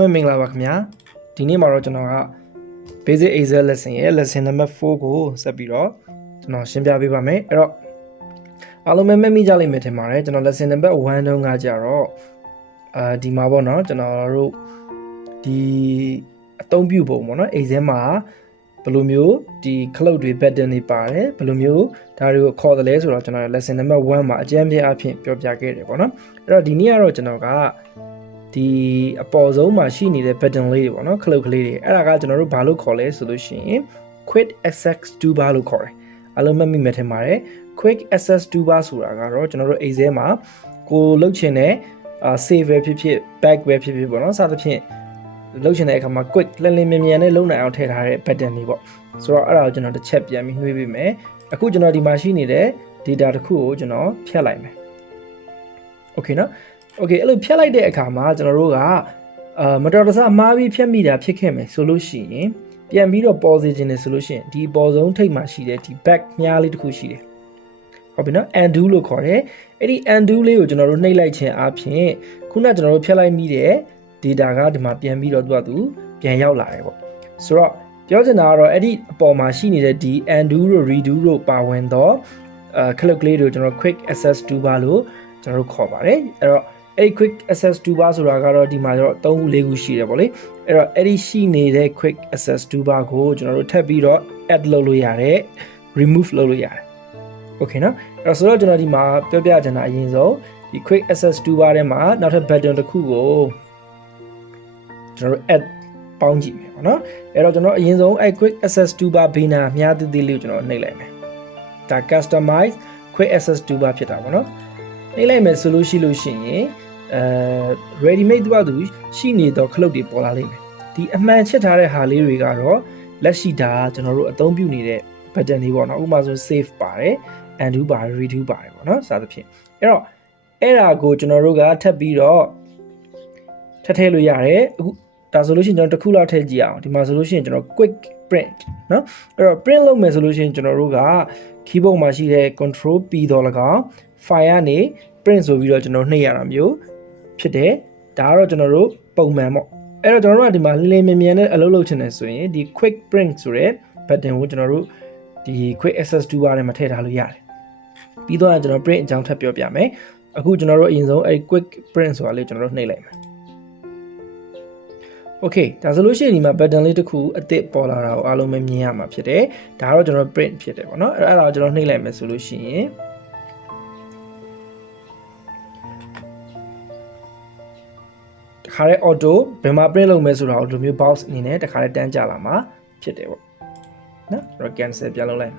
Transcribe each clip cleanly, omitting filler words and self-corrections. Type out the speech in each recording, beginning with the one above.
လုံးပဲမင်္ဂလာပါခင်ဗျာဒီနေ့မှာတော့ကျွန်တော်က basic excel lesson ရဲ့ lesson number 4ကိုဆက်ပြီးတော့ကျွန်တော်ရှင်းပြပေးပါမယ်အဲ့တော့အားလုံးပဲမှတ်မိကြလိမ့်မယ်ထင်ပါတယ်ကျွန်တော် lesson number 1တုန်းကကြတော့ဒီမှာပေါ့နော်ကျွန်တော်တို့ဒီအသုံးပြုပုံပေါ့နော် excel မှာဘယ်လိုမျိုးဒီခလုတ်တွေ pattern တွေပါတယ်ဘယ်လိုမျိုးဒါတွေကိုခေါ်တယ်လဲဆိုတော့ကျွန်တော် lesson number 1မှာအကျဉ်းပြအဖြစ်ပြောပြခဲ့တယ်ပေါ့နော်အဲ့တော့ဒီနေ့ကတော့ကျွန်တော်ကဒီအပေါ်ဆုံးမှာရှိနေတဲ့ pattern လေးတွေပေါ့နော်ခလုတ်ကလေးတွေအဲ့ဒါကကျွန်တော်တို့ဘာလို့ခေါ်လဲဆိုလို့ရှိရင် quick access toolbar လို့ခေါ်တယ်အားလုံးမှတ်မိမယ်ထင်ပါတယ် quick access toolbar ဆိုတာကတော့ကျွန်တော်တို့ excel မှာကိုလုပ်ချင်တဲ့save ပဲဖြစ်ဖြစ် back ပဲဖြစ်ဖြစ်ပေါ့နော်စသဖြင့်လုပ်ချင်တဲ့အခါမှာ quick လင်းလင်းမြန်မြန်နဲ့လုပ်နိုင်အောင်ထည့်ထားတဲ့ pattern တွေပေါ့ဆိုတော့အဲ့ဒါကိုကျွန်တော်တစ်ချက်ပြန်ပြီးနှွှေးပေးမယ်အခုကျွန်တော်ဒီမှာရှိနေတဲ့ data တစ်ခုကိုကျွန်တော်ဖြတ်လိုက်မယ် okay နော် okay အဲ့လိုဖြတ်လိုက်တဲ့အခါမှာကျွန်တော်တို့ကမတော်တဆမှားပြီးဖြတ်မိတာဖြစ်ခဲ့မယ်ဆိုလို့ရှိရင်ပြန်ပြီးတော့ပေါ်စေခြင်းနဲ့ဆိုလို့ရှိရင်ဒီပေါ်ဆုံးထိပ်မှာရှိတဲ့ဒီ back မြားလေးတစ်ခုရှိတယ်ဟုတ်ပြီနော် undo လို့ခေါ်တယ်အဲ့ဒီ undo လေးကိုကျွန်တော်တို့နှိပ်လိုက်ခြင်းအပြင်ခုနကကျွန်တော်တို့ဖြတ်လိုက်မိတဲ့ data ကဒီမှာပြန်ပြီးတော့သူပြန်ရောက်လာတယ်ပေါ့ဆိုတော့ပြောချင်တာကတော့အဲ့ဒီအပေါ်မှာရှိနေတဲ့ဒီ undo တို့ redo တို့ပါဝင်တော့ခလုတ်ကလေးတို့ကျွန်တော် quick access toolbar လို့ကျွန်တော်တို့ခေါ်ပါတယ်အဲ့တော့အဲ့ quick access toolbar ဆိုတာကတော့ဒီမှာတော့3ခု4ခုရှိတယ်ပေါ့လေအဲ့တော့အဲ့ဒီရှိနေတဲ့ quick access toolbar ကိုကျွန်တော်တို့ထပ်ပြီးတော့ add လုပ်လို့ရတယ် remove လုပ်လို့ရတယ် okay နော်အဲ့တော့ဆိုတော့ကျွန်တော်ဒီမှာပြောပြချင်တာအရင်ဆုံးဒီ quick access toolbar ထဲမှာနောက်ထပ် button တစ်ခုကိုကျွန်တော်တို့ add ပေါင်းကြည့်မယ်ပေါ့နော်အဲ့တော့ကျွန်တော်အရင်ဆုံးအဲ့ quick access toolbar ဘေးနာမြားသေးသေးလေးကိုကျွန်တော်နှိပ်လိုက်မယ်ဒါ customize quick access toolbar ဖြစ်တာပေါ့နော်နှိပ်လိုက်မယ်ဆိုလို့ရှိရင်ready made သူရှိနေတော့ခလုတ်တွေပေါ်လာလိမ့်မယ်ဒီအမှန်ချစ်ထားတဲ့ဟာလေးတွေကတော့လက်ရှိဒါကျွန်တော်တို့အသုံးပြုနေတဲ့ button တွေပေါ့နော်ဥပမာဆို save ပါတယ် undo ပါတယ် redo ပါတယ်ပေါ့နော်စသဖြင့်အဲ့တော့အဲ့ဒါကိုကျွန်တော်တို့ကထပ်ပြီးတော့ထည့်လို့ရတယ်အခုဒါဆိုလို့ရှိရင်ကျွန်တော်တစ်ခုလောက်ထည့်ကြည့်အောင်ဒီမှာဆိုလို့ရှိရင်ကျွန်တော် quick print เนาะအဲ့တော့ print လုပ်မယ်ဆိုလို့ရှိရင်ကျွန်တော်တို့က keyboard မှာရှိတဲ့ control P တော့၎င်း file ကနေ print ဆိုပြီးတော့ကျွန်တော်နှိပ်ရတာမျိုးဖြစ်တယ်ဒါကတော့ကျွန်တော်တို့ပုံမှန်ပေါ့အဲ့တော့ကျွန်တော်တို့ကဒီမှာလင်းမြန်မြန်နဲ့အလုပ်လုပ်ချင်တယ်ဆိုရင်ဒီ quick print ဆိုတဲ့ button ကိုကျွန်တော်တို့ဒီ quick access toolbar ထဲမှာထည့်ထားလို့ရတယ်ပြီးတော့ကျွန်တော် print အကြောင်းထပ်ပြောပြမယ်အခုကျွန်တော်တို့အရင်ဆုံးအဲ့ quick print ဆိုတာလေးကျွန်တော်တို့နှိပ်လိုက်မယ်okay ဒါဆိုလို့ရှိရင်ဒီမှာ button လေးတစ်ခုအသစ်ပေါ်လာတာကိုအားလုံးပဲမြင်ရမှာဖြစ်တယ်ဒါကတော့ကျွန်တော် print ဖြစ်တယ်ပေါ့နော်အဲ့ဒါကိုကျွန်တော်နှိပ်လိုက်မယ်ဆိုလို့ရှိရင်တခါလေး auto ဘယ်မှာ print လုပ်မယ်ဆိုတာကိုဒီမျိုး box အနေနဲ့တခါလေးတန်းကြလာမှာဖြစ်တယ်ပေါ့နော်အဲ့တော့ cancel ပြန်လုပ်လိုက်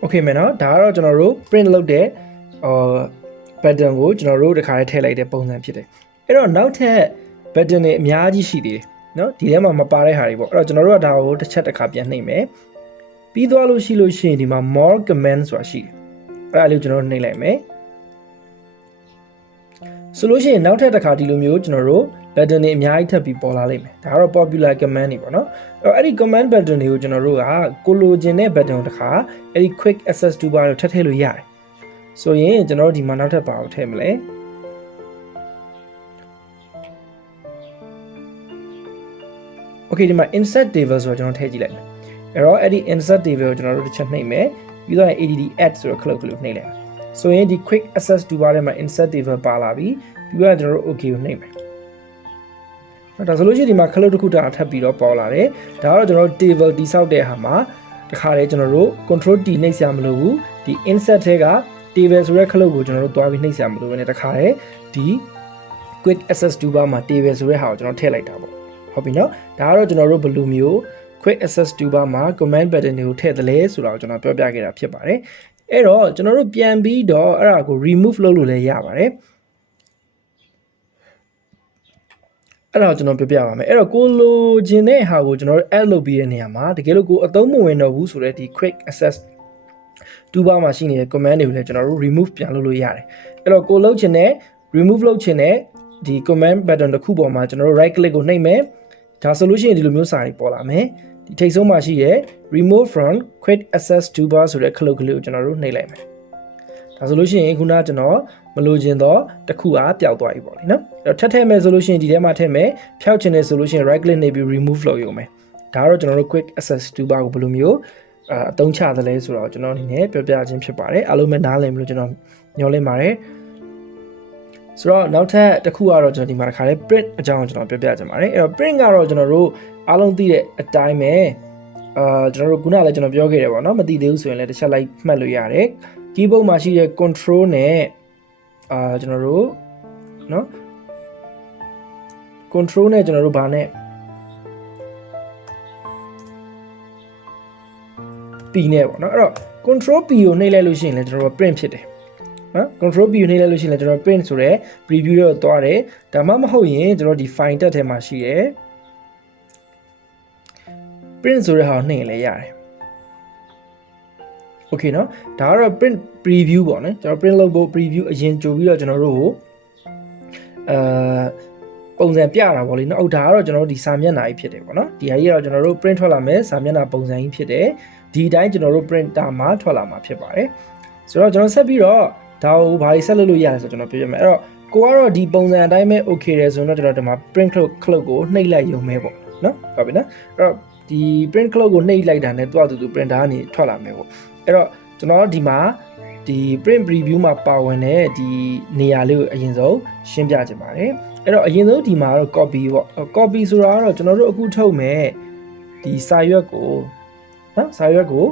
โอเคမယ်နော်ဒါကတော့ကျွန်တော်တို့ print လုပ်တဲ့button ကိုကျွန်တော်တို့တစ်ခါလေးထည့်လိုက်တဲ့ပုံစံဖြစ်တယ်အဲ့တော့နောက်ထပ် button တွေအများကြီးရှိသေးတယ်နော်ဒီထဲမှာမပါတဲ့ဟာတွေပေါ့အဲ့တော့ကျွန်တော်တို့ကဒါကိုတစ်ချက်တစ်ခါပြန်နှိပ်မယ်ပြီးသွားလို့ရှိရင်ဒီမှာ more command ဆိုတာရှိတယ်အဲ့ဒါလေးကျွန်တော်တို့နှိပ်လိုက်မယ်ဆိုလို့ရှိရင်နောက်ထပ်တစ်ခါဒီလိုမျိုးကျွန်တော်တို့ button တွေအများကြီးထပ်ပြီးပေါ်လာလိမ့်မယ်ဒါကတော့ popular command တွေပေါ့နော်အဲ့ဒီ command button တွေကိုကျွန်တော်တို့ကကိုလိုချင်တဲ့ button တစ်ခါအဲ့ဒီ quick access toolbar ကိုထည့်လို့ရတယ်ဆိုရင်ကျွန်တော်တို့ဒီမှာနောက်ထပ်ပါအောင်ထည့်မလဲokay ဒီမှာ insert table ဆိုတော့ကျွန်တော်ထည့်ကြည့်လိုက်မယ်အဲ့တော့အဲ့ဒီ insert table ကိုကျွန်တော်တို့တစ်ချက်နှိပ်မယ်ပြီးတော့ add add ဆိုတော့ခလုတ်ကလေးနှိပ်လိုက်ဆိုရင်ဒီ quick access toolbar ထဲမှာ insert table ပါလာပြီပြီးတော့ကျွန်တော်တို့ okay ကိုနှိပ်မယ်ဒါဆိုလို့ရှိရင်ဒီမှာခလုတ်တစ်ခုတာထပ်ပြီးတော့ပေါ်လာတယ်ဒါကတော့ကျွန်တော်တို့ table တိဆောက်တဲ့ဟာမှာတခါလေကျွန်တော်တို့ control T နှိပ်စရာမလိုဘူးဒီ insert ထဲက table ဆိုတဲ့ခလုတ်ကိုကျွန်တော်တို့တွားပြီးနှိပ်စရာမလိုဘဲနဲ့တခါလေဒီ quick access toolbar မှာ table ဆိုတဲ့ဟာကိုကျွန်တော်ထည့်လိုက်တာပေါ့ဟုတ်ပြီနော်ဒါကတော့ကျွန်တော်တို့ဘယ်လိုမျိုး quick access toolbar မှာ command button တွေကိုထည့်တယ်လဲဆိုတာကိုကျွန်တော်ပြောပြခဲ့တာဖြစ်ပါတယ်အဲ့တော့ကျွန်တော်တို့ပြန်ပြီးတော့အဲ့ဒါကို remove လုပ်လို့လည်းရပါတယ်အဲ့ဒါကိုကျွန်တော်ပြောပြပါမယ်အဲ့တော့ကိုလိုချင်တဲ့ဟာကိုကျွန်တော်တို့ add လုပ်ပြီးတဲ့နေရာမှာတကယ်လို့ကိုအသုံးမဝင်တော့ဘူးဆိုတဲ့ဒီ quick access toolbar မှာရှိနေတဲ့ command တွေကိုလည်းကျွန်တော်တို့ remove ပြန်လုပ်လို့ရတယ်အဲ့တော့ကိုလုပ်ချင်တဲ့ remove လုပ်ချင်တဲ့ဒီ command button တစ်ခုပေါ်မှာကျွန်တော်တို့ right click ကိုနှိပ်မယ် ဒါဆိုလို့ရှိရင်ဒီလိုမျိုးစာတွေပေါ်လာမယ်ဒီထိတ်ဆုံးမှာရှိတဲ့ remove from quick access toolbar ဆိုတဲ့ခလုတ်ကလေးကိုကျွန်တော်တို့နှိပ်လိုက်မယ်ဒါဆိုလို့ရှိရင်ခုနကကျွန်တော်မလိုချင်တော့တစ်ခုအားပျောက်သွားပြီပေါ့လေနော်အဲ့တော့ထပ်ထည့်မယ်ဆိုလို့ရှိရင်ဒီထဲမှာထည့်မယ်ဖျောက်ချင်တယ်ဆိုလို့ရှိရင် right click နှိပ်ပြီး remove လုပ်ရုံပဲဒါကတော့ကျွန်တော်တို့ quick access toolbar ကိုဘယ်လိုမျိုးအသုံးချသလဲဆိုတော့ကျွန်တော်အနေနဲ့ပြောပြခြင်းဖြစ်ပါတယ်အားလုံးပဲနားလည်မလို့ကျွန်တော်ညှော်လင့်ပါတယ်ဆိုတော့နောက်ထပ်တစ်ခုကတော့ကျွန်တော်ဒီမှာတစ်ခါလေး print အကြောင်းကျွန်တော်ပြောပြချင်ပါတယ်အဲ့တော့ print ကတော့ကျွန်တော်တို့အားလုံးသိတဲ့အတိုင်းပဲကျွန်တော်တို့ခုနကလည်းကျွန်တော်ပြောခဲ့တယ်ပေါ့နော်မသိသေးဘူးဆိုရင်လည်းတစ်ချက်လိုက်မှတ်လို့ရတယ် keyboard မှာရှိတဲ့ control နဲ့ကျွန်တော်တို့နော် control နဲ့ကျွန်တော်တို့ဗာနဲ့ P နဲ့ပေါ့နော်အဲ့တော့ control P ကိုနှိပ်လိုက်လို့ရှိရင်လည်းကျွန်တော်တို့ print ဖြစ်တယ်နော် control P ကိုနှိပ်လိုက်လို့ရှိရင်လည်းကျွန်တော် print ဆိုတဲ့ preview ရောသွားတယ်ဒါမှမဟုတ်ရင်ကျွန်တော်ဒီ file တက်ထဲမှာရှိတယ် print ဆိုတဲ့ဟာကိုနှိပ်လည်းရတယ် okay နော်ဒါကတော့ print preview ပေါ့နော်ကျွန်တော် print လုပ်ဖို့ preview အရင်ကြိုပြီးတော့ကျွန်တော်တို့ကိုပုံစံပြတာပေါ့လေနော်ဒါကတော့ကျွန်တော်တို့ဒီစာမျက်နှာကြီးဖြစ်တယ်ပေါ့နော်ဒီဟာကြီးကတော့ကျွန်တော်တို့ print ထွက်လာမယ်စာမျက်နှာပုံစံကြီးဖြစ်တယ်ဒီအတိုင်းကျွန်တော်တို့ printer မှာထွက်လာမှာဖြစ်ပါတယ်ဆိုတော့ကျွန်တော်ဆက်ပြီးတော့ဒါကိုဘာတွေဆက်လုပ်လို့ရလဲဆိုတော့ကျွန်တော်ပြောပြမယ်အဲ့တော့ကိုကတော့ဒီပုံစံအတိုင်းပဲ okay တယ်ဆိုတော့ကျွန်တော်ဒီမှာ print clock ကိုနှိပ်လိုက်ရုံပဲပေါ့နော်ဟုတ်ပြီနော်အဲ့တော့ဒီ print clock ကိုနှိပ်လိုက်တာနဲ့တွားတူ printer ကနေထွက်လာမယ်ပေါ့အဲ့တော့ကျွန်တော်ဒီမှာဒီ print preview မှာပါဝင်တဲ့ဒီနေရာလေးကိုအရင်ဆုံးရှင်းပြချင်ပါတယ်အဲ့တော့အရင်ဆုံးဒီမှာတော့ copy ပေါ့ copy ဆိုတာကတော့ကျွန်တော်တို့အခုထုတ်မယ်ဒီစာရွက်ကိုနော်စာရွက်ကို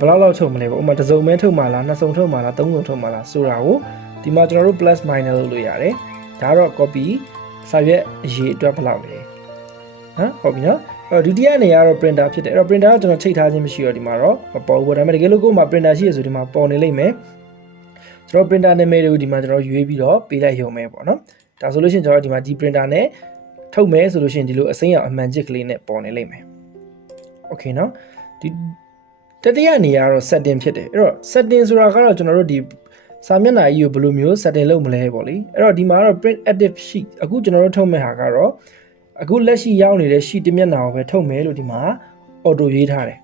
ဘယ်လောက်ထုတ်မလဲပေါ့ဥပမာတစ်စုံမဲထုတ်မှာလားနှစ်စုံထုတ်မှာလားသုံးစုံထုတ်မှာလားဆိုတာကိုဒီမှာကျွန်တော်တို့ plus minus လုပ်လို့ရတယ်ဒါကတော့ copy စာရွက်အရေးအတွက်ဘယ်လောက်လဲနော်ဟုတ်ပြီနော်ဒုတိယနေရာကတော့ printer ဖြစ်တယ်အဲ့တော့ printer ကကျွန်တော်ချိန်ထားခြင်းမရှိတော့ဒီမှာတော့မပေါ်ဘူးဒါပေမဲ့တကယ်လို့ကိုယ်မှာ printer ရှိရဆိုဒီမှာပေါ်နေလိမ့်မယ်ကျွန်တော် printer နာမည်တွေကိုဒီမှာကျွန်တော်ရွေးပြီးတော့ပေးလိုက်ရုံပဲပေါ့နော်ဒါဆိုလို့ရှိရင်ကျွန်တော်ဒီမှာဒီ printer နဲ့ထုတ်မယ်ဆိုလို့ရှိရင်ဒီလိုအစိမ်းရောင်အမှန်ချစ်ကလေးနဲ့ပေါ်နေလိမ့်မယ် okay နော်ဒီတတိယနေရာကတော့ setting ဖြစ်တယ်အဲ့တော့ setting ဆိုတာကတော့ကျွန်တော်တို့ဒီစာမျက်နှာကြီးကိုဘယ်လိုမျိုး setting လုပ်မလဲပေါ့လေအဲ့တော့ဒီမှာကတော့ print edit sheet အခုကျွန်တော်တို့ထုတ်မဲ့ဟာကတော့အခုလက်ရှိရောက်နေတဲ့ sheet တစ်မျက်နှာကိုပဲထုတ်မယ်လို့ဒီမှာ auto ရေးထားတယ်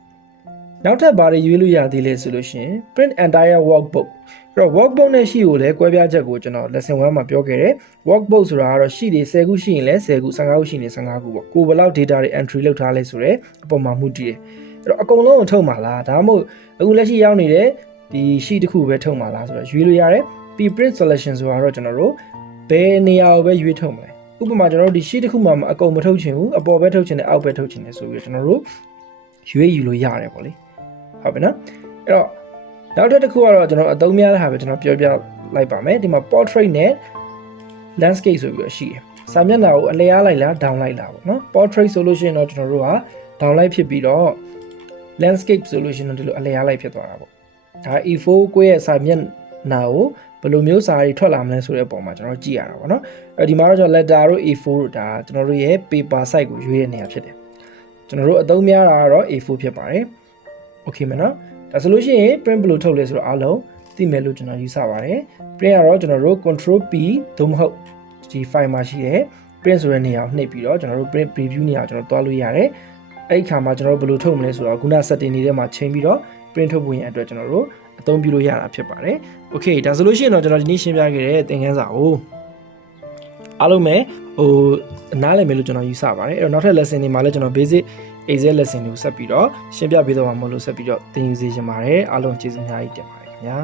နောက်ထပ်ဘာတွေရွေးလို့ရသေးလဲဆိုလို့ရှိရင် print entire workbook အဲ့တော့ workbook နဲ့ sheet ကိုလည်းကွဲပြားချက်ကိုကျွန်တော် lesson 1မှာပြောခဲ့တယ် workbook ဆိုတာကတော့ sheet တွေ10ခုရှိရင်လည်း10ခု15ခုရှိရင်15ခုပေါ့ကိုဘယ်လောက် data တွေ entry လုပ်ထားလဲဆိုတော့အပေါ်မှာမှုတည်တယ်အဲ့တော့အကုန်လုံးကိုထုတ်မှာလားဒါမှမဟုတ်အခုလက်ရှိရောက်နေတဲ့ဒီ sheet တစ်ခုပဲထုတ်မှာလားဆိုတော့ရွေးလို့ရတယ် print selection ဆိုတာတော့ကျွန်တော်တို့ဘယ်နေရာကိုပဲရွေးထုတ်မလဲဥပမာကျွန်တော်တို့ဒီ sheet တစ်ခုမှာအကုန်မထုတ်ချင်ဘူးအပေါ်ပဲထုတ်ချင်တယ်အောက်ပဲထုတ်ချင်တယ်ဆိုပြီးကျွန်တော်တို့ရွေးယူလို့ရတယ်ပေါ့လေဟုတ်ပြီနော်အဲ့တော့နောက်တစ်ခုကတော့ကျွန်တော်အသုံးများတဲ့ဟာပဲကျွန်တော်ပြောပြလိုက်ပါမယ်ဒီမှာ portrait နဲ့ landscape ဆိုပြီးတော့ရှိတယ်စာမျက်နှာကိုအလျားလိုက်လား down လိုက်လားပေါ့နော် portrait ဆိုလို့ရှိရင်တော့ကျွန်တော်တို့က down လိုက်ဖြစ်ပြီးတော့ landscape ဆိုလို့ရှိရင်တော့ဒီလိုအလျားလိုက်ဖြစ်သွားတာပေါ့ဒါ E4 ကိုရဲ့စာမျက်နှာကိုဘယ်လိုမျိုးစာတွေထွက်လာမလဲဆိုတဲ့အပေါ်မှာကျွန်တော်ကြည့်ရတာပေါ့နော်အဲဒီမှာတော့ကျွန်တော် letter တို့ A4 တို့ဒါကျွန်တော်တို့ရဲ့ paper size ကိုရွေးတဲ့နေရာဖြစ်တယ်ကျွန်တော်တို့အသုံးများတာကတော့ A4 ဖြစ်ပါတယ် okay မနော်ဒါဆိုလို့ရှိရင် print ဘယ်လိုထုတ်လဲဆိုတော့အားလုံးသိမယ်လို့ကျွန်တော်ယူဆပါတယ် print ကတော့ကျွန်တော်တို့ control P သို့မဟုတ်ဒီ file မှာရှိတဲ့ print ဆိုတဲ့နေရာကိုနှိပ်ပြီးတော့ကျွန်တော်တို့ print preview နေရာကိုကျွန်တော်တွားလို့ရတယ်အဲ့ဒီခါမှာကျွန်တော်တို့ဘယ်လိုထုတ်မလဲဆိုတော့ခုန setting တွေထဲမှာချိန်ပြီးတော့ print ထုတ်ဖို့ရင်အတွက်ကျွန်တော်တို့အသုံးပြုလို့ရတာဖြစ်ပါတယ် okay ဒါဆိုလို့ရှိရင်တော့ကျွန်တော်ဒီနေ့ရှင်းပြခဲ့တဲ့သင်ခန်းစာကိုအားလုံးပဲနားလည်မယ်လို့ကျွန်တော်ယူဆပါတယ်အဲ့တော့နောက်ထပ် lesson တွေမှာလည်းကျွန်တော် basic Excel lesson တွေကိုဆက်ပြီးတော့ရှင်းပြပေးတော့မှာမဟုတ်လို့ဆက်ပြီးတော့သင်ယူစေချင်ပါတယ်အားလုံးကျေးဇူးအများကြီးတင်ပါတယ်ခင်ဗျာ